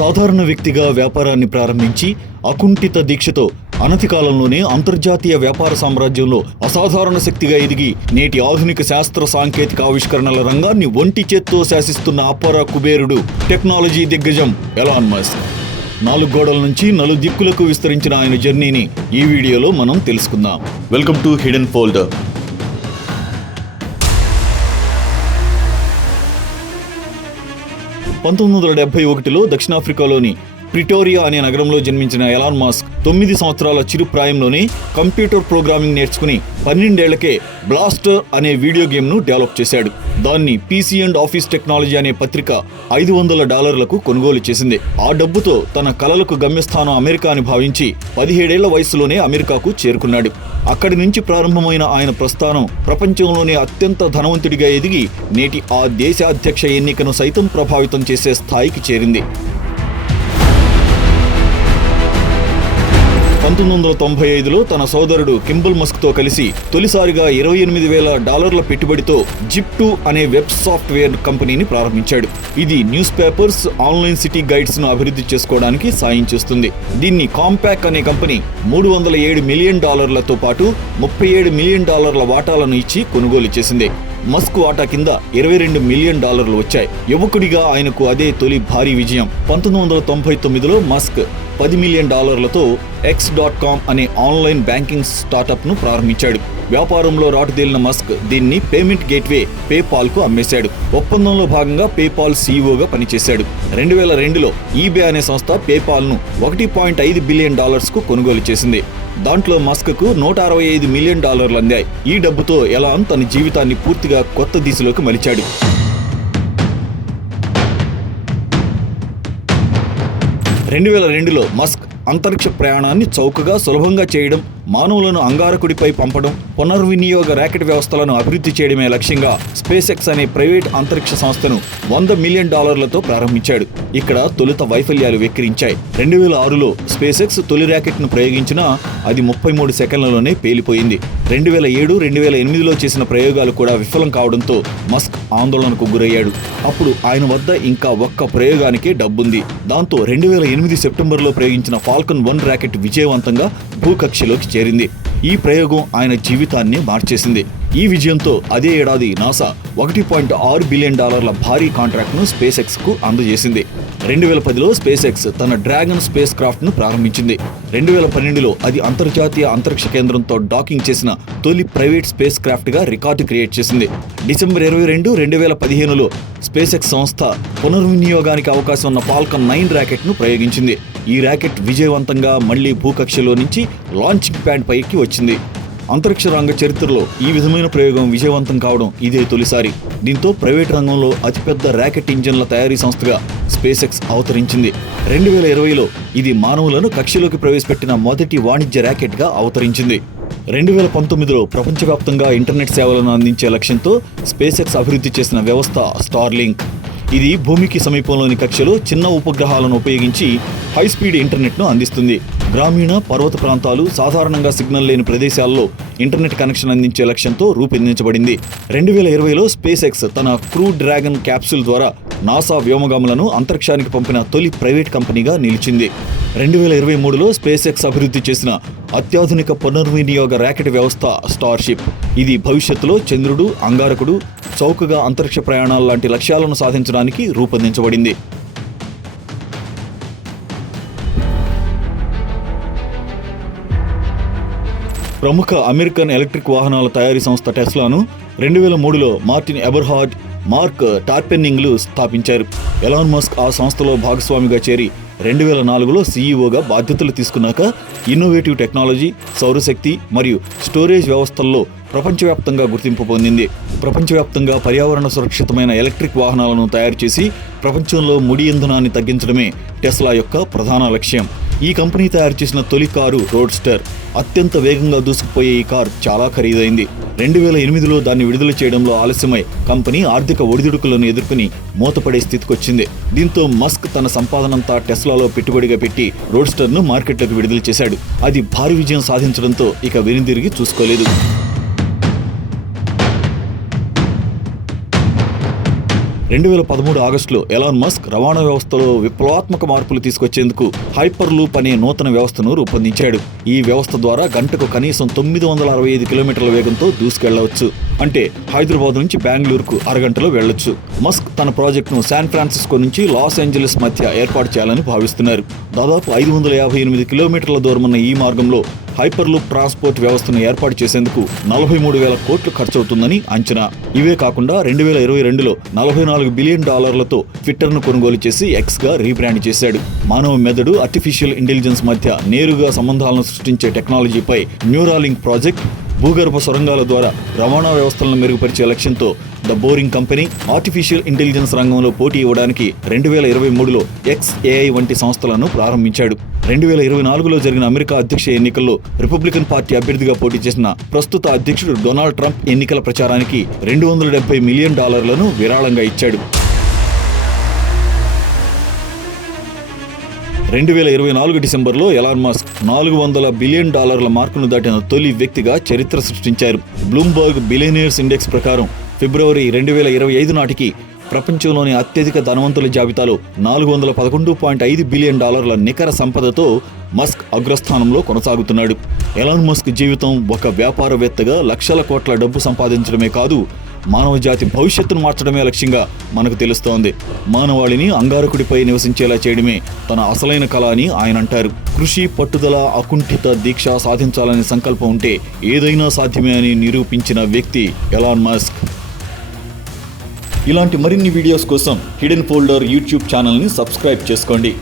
సాధారణ వ్యక్తిగా వ్యాపారాన్ని ప్రారంభించి అకుంఠిత దీక్షతో అనతి కాలంలోనే అంతర్జాతీయ వ్యాపార సామ్రాజ్యంలో అసాధారణ శక్తిగా ఎదిగి నేటి ఆధునిక శాస్త్ర సాంకేతిక ఆవిష్కరణల రంగాన్ని ఒంటి చేత్తో శాసిస్తున్న అపర కుబేరుడు టెక్నాలజీ దిగ్గజం ఎలాన్ మస్క్. 4 గోడల నుంచి 4 దిక్కులకు విస్తరించిన ఆయన జర్నీని ఈ వీడియోలో మనం తెలుసుకుందాం. Welcome to hidden folder. (1971) దక్షిణాఫ్రికాలోని ప్రిటోరియా అనే నగరంలో జన్మించిన ఎలాన్ మస్క్ 9 సంవత్సరాల చిరు ప్రాయంలోనే కంప్యూటర్ ప్రోగ్రామింగ్ నేర్చుకుని 12 ఏళ్లకే బ్లాస్టర్ అనే వీడియో గేమ్ను డెవలప్ చేశాడు. దాన్ని పీసీ అండ్ ఆఫీస్ టెక్నాలజీ అనే పత్రిక $500 కొనుగోలు చేసింది. ఆ డబ్బుతో తన కలలకు గమ్యస్థానం అమెరికా అని భావించి 17 ఏళ్ల వయసులోనే అమెరికాకు చేరుకున్నాడు. అక్కడి నుంచి ప్రారంభమైన ఆయన ప్రస్థానం ప్రపంచంలోనే అత్యంత ధనవంతుడిగా ఎదిగి నేటి ఆ దేశ అధ్యక్ష ఎన్నికను సైతం ప్రభావితం చేసే స్థాయికి చేరింది. 1995లో తన సోదరుడు కింబల్ మస్క్తో కలిసి తొలిసారిగా $28,000 పెట్టుబడితో జిప్2 అనే వెబ్ సాఫ్ట్వేర్ కంపెనీని ప్రారంభించాడు. ఇది news papers, online city guides ను అభివృద్ధి చేసుకోవడానికి సాయం చేస్తుంది. దీన్ని కాంపాక్ అనే కంపెనీ $307 మిలియన్ పాటు $37 మిలియన్ వాటాలను ఇచ్చి కొనుగోలు చేసింది. మస్క్ వాటా కింద $22 మిలియన్ వచ్చాయి. యువకుడిగా ఆయనకు అదే తొలి భారీ విజయం. 1999లో మస్క్ $10 మిలియన్ X.com అనే ఆన్లైన్ బ్యాంకింగ్ స్టార్టప్ ను ప్రారంభించాడు. వ్యాపారంలో రాటుదేలిన మస్క్ దీన్ని పేమెంట్ గేట్వే పేపాల్ కు అమ్మేశాడు. ఒప్పందంలో భాగంగా పేపాల్ సీఈఓగా పనిచేశాడు. 2002లో ఈబే అనే సంస్థ పేపాల్ ను $1.5 బిలియన్ కు కొనుగోలు చేసింది. దాంట్లో మస్క్ కు $165 మిలియన్ అందాయి. ఈ డబ్బుతో ఎలాన్ తన జీవితాన్ని పూర్తిగా కొత్త దిశలోకి మలిచాడు. 2002లో మస్క్ అంతరిక్ష ప్రయాణాన్ని చౌకగా సులభంగా చేయడం, మానవులను అంగారకుడిపై పంపడం, పునర్వినియోగ ర్యాకెట్ వ్యవస్థలను అభివృద్ధి చేయడమే లక్ష్యంగా స్పేస్ ఎక్స్ అనే ప్రైవేట్ అంతరిక్ష సంస్థను $100 మిలియన్ ప్రారంభించాడు. ఇక్కడ తొలుత వైఫల్యాలు వెక్కిరించాయి. 2006లో స్పేస్ ఎక్స్ తొలి ర్యాకెట్ ను ప్రయోగించినా అది 33 సెకండ్లలోనే పేలిపోయింది. 2007, 2008లో చేసిన ప్రయోగాలు కూడా విఫలం కావడంతో మస్క్ ఆందోళనకు గురయ్యాడు. అప్పుడు ఆయన వద్ద ఇంకా ఒక్క ప్రయోగానికే డబ్బుంది. దాంతో 2008 సెప్టెంబర్లో ప్రయోగించిన ఫాల్కన్ 1 ర్యాకెట్ విజయవంతంగా భూకక్షలోకి చేరింది. ఈ ప్రయోగం ఆయన జీవితాన్ని మార్చేసింది. ఈ విజయంతో అదే ఏడాది నాసా $1.6 బిలియన్ భారీ కాంట్రాక్ట్ ను స్పేస్ ఎక్స్ కు అందజేసింది. 2010లో స్పేస్ ఎక్స్ తన డ్రాగన్ స్పేస్ క్రాఫ్ట్ ను ప్రారంభించింది. 2012లో అది అంతర్జాతీయ అంతరిక్ష కేంద్రంతో డాకింగ్ చేసిన తొలి ప్రైవేట్ స్పేస్ క్రాఫ్ట్ గా రికార్డు క్రియేట్ చేసింది. డిసెంబర్ 22, 2015లో స్పేస్ ఎక్స్ సంస్థ పునర్వినియోగానికి అవకాశం ఉన్న ఫాల్కన్ 9 ర్యాకెట్ ను ప్రయోగించింది. ఈ ర్యాకెట్ విజయవంతంగా మళ్లీ భూకక్షలో నుంచి లాంచింగ్ ప్యాడ్ పైకి వచ్చింది. అంతరిక్ష రంగ చరిత్రలో ఈ విధమైన ప్రయోగం విజయవంతం కావడం ఇదే తొలిసారి. దీంతో ప్రైవేట్ రంగంలో అతిపెద్ద ర్యాకెట్ ఇంజన్ల తయారీ సంస్థగా స్పేస్ ఎక్స్ అవతరించింది. 2020లో ఇది మానవులను కక్షలోకి ప్రవేశపెట్టిన మొదటి వాణిజ్య ర్యాకెట్ గా అవతరించింది. 2019లో ప్రపంచవ్యాప్తంగా ఇంటర్నెట్ సేవలను అందించే లక్ష్యంతో స్పేస్ ఎక్స్ అభివృద్ధి చేసిన వ్యవస్థ స్టార్లింక్. ఇది భూమికి సమీపంలోని కక్షలో చిన్న ఉపగ్రహాలను ఉపయోగించి హైస్పీడ్ ఇంటర్నెట్ను అందిస్తుంది. గ్రామీణ, పర్వత ప్రాంతాలు, సాధారణంగా సిగ్నల్ లేని ప్రదేశాల్లో ఇంటర్నెట్ కనెక్షన్ అందించే లక్ష్యంతో రూపొందించబడింది. 2020లో స్పేస్ ఎక్స్ తన క్రూ డ్రాగన్ క్యాప్సూల్ ద్వారా నాసా వ్యోమగాములను అంతరిక్షానికి పంపిన తొలి ప్రైవేట్ కంపెనీగా నిలిచింది. 2023లో స్పేస్ ఎక్స్ అభివృద్ధి చేసిన అత్యాధునిక పునర్వినియోగ ర్యాకెట్ వ్యవస్థ స్టార్షిప్. ఇది భవిష్యత్తులో చంద్రుడు, అంగారకుడు, చౌకగా అంతరిక్ష ప్రయాణాల లాంటి లక్ష్యాలను సాధించడానికి రూపొందించబడింది. ప్రముఖ అమెరికన్ ఎలక్ట్రిక్ వాహనాల తయారీ సంస్థ టెస్లాను 2003లో మార్టిన్ ఎబర్హార్డ్, మార్క్ టార్పెన్నింగ్లు స్థాపించారు. ఎలాన్ మస్క్ ఆ సంస్థలో భాగస్వామిగా చేరి 2004లో సీఈఓగా బాధ్యతలు తీసుకున్నాక ఇన్నోవేటివ్ టెక్నాలజీ, సౌరశక్తి మరియు స్టోరేజ్ వ్యవస్థల్లో ప్రపంచవ్యాప్తంగా గుర్తింపు పొందింది. ప్రపంచవ్యాప్తంగా పర్యావరణ సురక్షితమైన ఎలక్ట్రిక్ వాహనాలను తయారు చేసి ప్రపంచంలో ముడి ఇంధనాన్ని తగ్గించడమే టెస్లా యొక్క ప్రధాన లక్ష్యం. ఈ కంపెనీ తయారు చేసిన తొలి కారు రోడ్స్టర్. అత్యంత వేగంగా దూసుకుపోయే ఈ కారు చాలా ఖరీదైంది. 2008లో దాన్ని విడుదల చేయడంలో ఆలస్యమై కంపెనీ ఆర్థిక ఒడిదుడుకులను ఎదుర్కొని మూతపడే స్థితికొచ్చింది. దీంతో మస్క్ తన సంపాదనంతా టెస్లాలో పెట్టుబడిగా పెట్టి రోడ్స్టర్ను మార్కెట్లోకి విడుదల చేశాడు. అది భారీ విజయం సాధించడంతో ఇక వెనుదిరిగి చూసుకోలేదు. 2013 ఆగస్టులో ఎలాన్ మస్క్ రవాణా వ్యవస్థలో విప్లవాత్మక మార్పులు తీసుకొచ్చేందుకు హైపర్ లూప్ అనే నూతన వ్యవస్థను రూపొందించాడు. ఈ వ్యవస్థ ద్వారా గంటకు కనీసం 965 కిలోమీటర్ల వేగంతో దూసుకెళ్లవచ్చు. అంటే హైదరాబాద్ నుంచి బెంగళూరుకు అరగంటలో వెళ్లొచ్చు. మస్క్ తన ప్రాజెక్టును శాన్ ఫ్రాన్సిస్కో నుంచి లాస్ ఏంజలస్ మధ్య ఏర్పాటు చేయాలని భావిస్తున్నారు. దాదాపు 558 కిలోమీటర్ల దూరమున్న ఈ మార్గంలో హైపర్ లూప్ ట్రాన్స్పోర్ట్ వ్యవస్థను ఏర్పాటు చేసేందుకు 43,000 కోట్లు ఖర్చవుతుందని అంచనా. ఇవే కాకుండా 2022లో $44 బిలియన్ ట్విట్టర్ను కొనుగోలు చేసి ఎక్స్గా రీబ్రాండ్ చేశాడు. మానవ మెదడు, ఆర్టిఫిషియల్ ఇంటెలిజెన్స్ మధ్య నేరుగా సంబంధాలను సృష్టించే టెక్నాలజీపై న్యూరాలింక్ ప్రాజెక్ట్, భూగర్భ సొరంగాల ద్వారా రవాణా వ్యవస్థలను మెరుగుపరిచే లక్ష్యంతో the boring company artificial intelligence రంగంలో పోటీ ఇవ్వడానికి 2023లో XAI వంటి సంస్థలను ప్రారంభించాడు. 2024లో జరిగిన అమెరికా అధ్యక్ష ఎన్నికల్లో రిపబ్లికన్ పార్టీ అభ్యర్థిగా పోటీ చేసిన ప్రస్తుత అధ్యక్షుడు డొనాల్డ్ ట్రంప్ ఎన్నికల ప్రచారానికి $270 మిలియన్ విరాళంగా ఇచ్చాడు. 2024 డిసెంబర్లో ఎలాన్ మస్క్ $400 బిలియన్ మార్కును దాటిన తొలి వ్యక్తిగా చరిత్ర సృష్టించారు. బ్లూంబర్గ్ బిలియనీర్స్ ఇండెక్స్ ప్రకారం ఫిబ్రవరి 2025 నాటికి ప్రపంచంలోని అత్యధిక ధనవంతుల జాబితాలో $411.5 బిలియన్ నికర సంపదతో మస్క్ అగ్రస్థానంలో కొనసాగుతున్నాడు. ఎలాన్ మస్క్ జీవితం ఒక వ్యాపారవేత్తగా లక్షల కోట్ల డబ్బు సంపాదించడమే కాదు, మానవ జాతి భవిష్యత్తును మార్చడమే లక్ష్యంగా మనకు తెలుస్తోంది. మానవాళిని అంగారకుడిపై నివసించేలా చేయడమే తన అసలైన కళ అని ఆయన అంటారు. కృషి, పట్టుదల, అకుంఠిత దీక్ష సాధించాలనే సంకల్పం ఉంటే ఏదైనా సాధ్యమే అని నిరూపించిన వ్యక్తి ఎలాన్ మస్క్. ఇలాంటి మరిన్ని వీడియోస్ కోసం హిడెన్ ఫోల్డర్ యూట్యూబ్ ఛానల్ని సబ్స్క్రైబ్ చేసుకోండి.